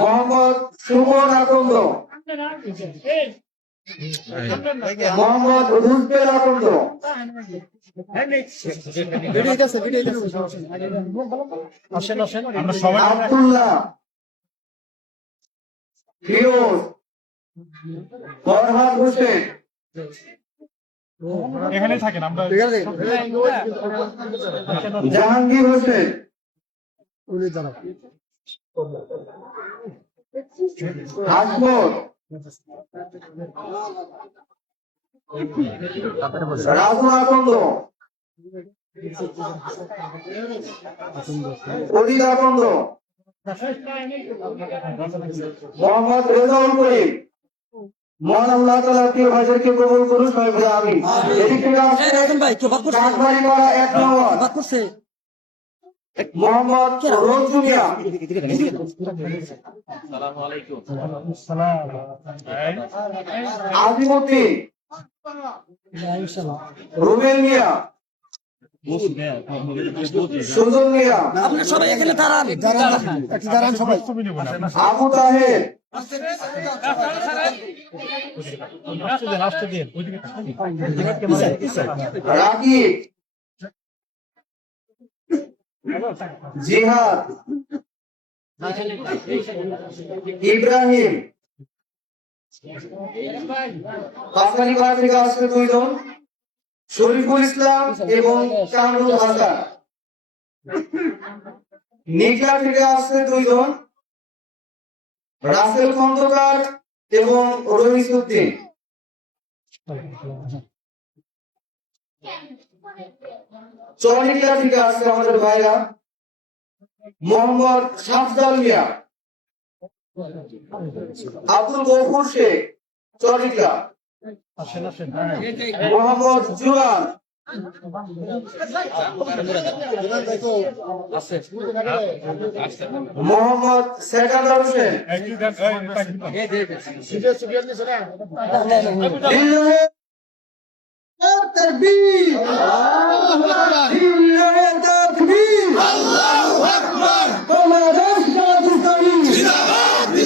মোহাম্মদ সুমন আকন্দ। মোহাম্মদ রুজবেল আকন্দ। আব্দুল্লাহ। ফিরোজ। ফরহাদ হোসেন। এখানেই থাকেন আমরা জাহাঙ্গীর হোসেন। রাজু আকন্দ অজিত আকন্দ মোহাম্মদ রেজাউল করিম। মহান আল্লাহ তালা প্রিয় ভাষাকে কবুল করুন আমি। এদিক থেকে আসছে কাঠবাড়ি পাড়া এক নম্বর। মোহাম্মদ মিয়া আজিমুদ্দিন রুবেল মিয়া। সুজন মিয়া। আপনারা সবাই এখানে দাঁড়ান। দাঁড়ান সবাই। আবু তাহের। রাকিব জিহাদ। ইব্রাহিম। পাকিস্তানি থেকে আসছে দুইজন শরীফুল ইসলাম এবং কামরুল হাসান। নিকলা থেকে আসছে দুইজন রাসেল খন্দকার এবং রহিস উদ্দিন চরিকা থেকে আসছে আমাদের ভাইরা মোহাম্মদ সাফজাল মিয়া আব্দুল গফুর শেখ চরিকা মোহাম্মদ জুয়ান মোহাম্মদ সেকান্দার হোসেন একটু দেন এই, লিল্লাহে তাকবীর লিল্লাহে তাকবীর আল্লাহু আকবার বাংলাদেশ জাতীয়তাবাদী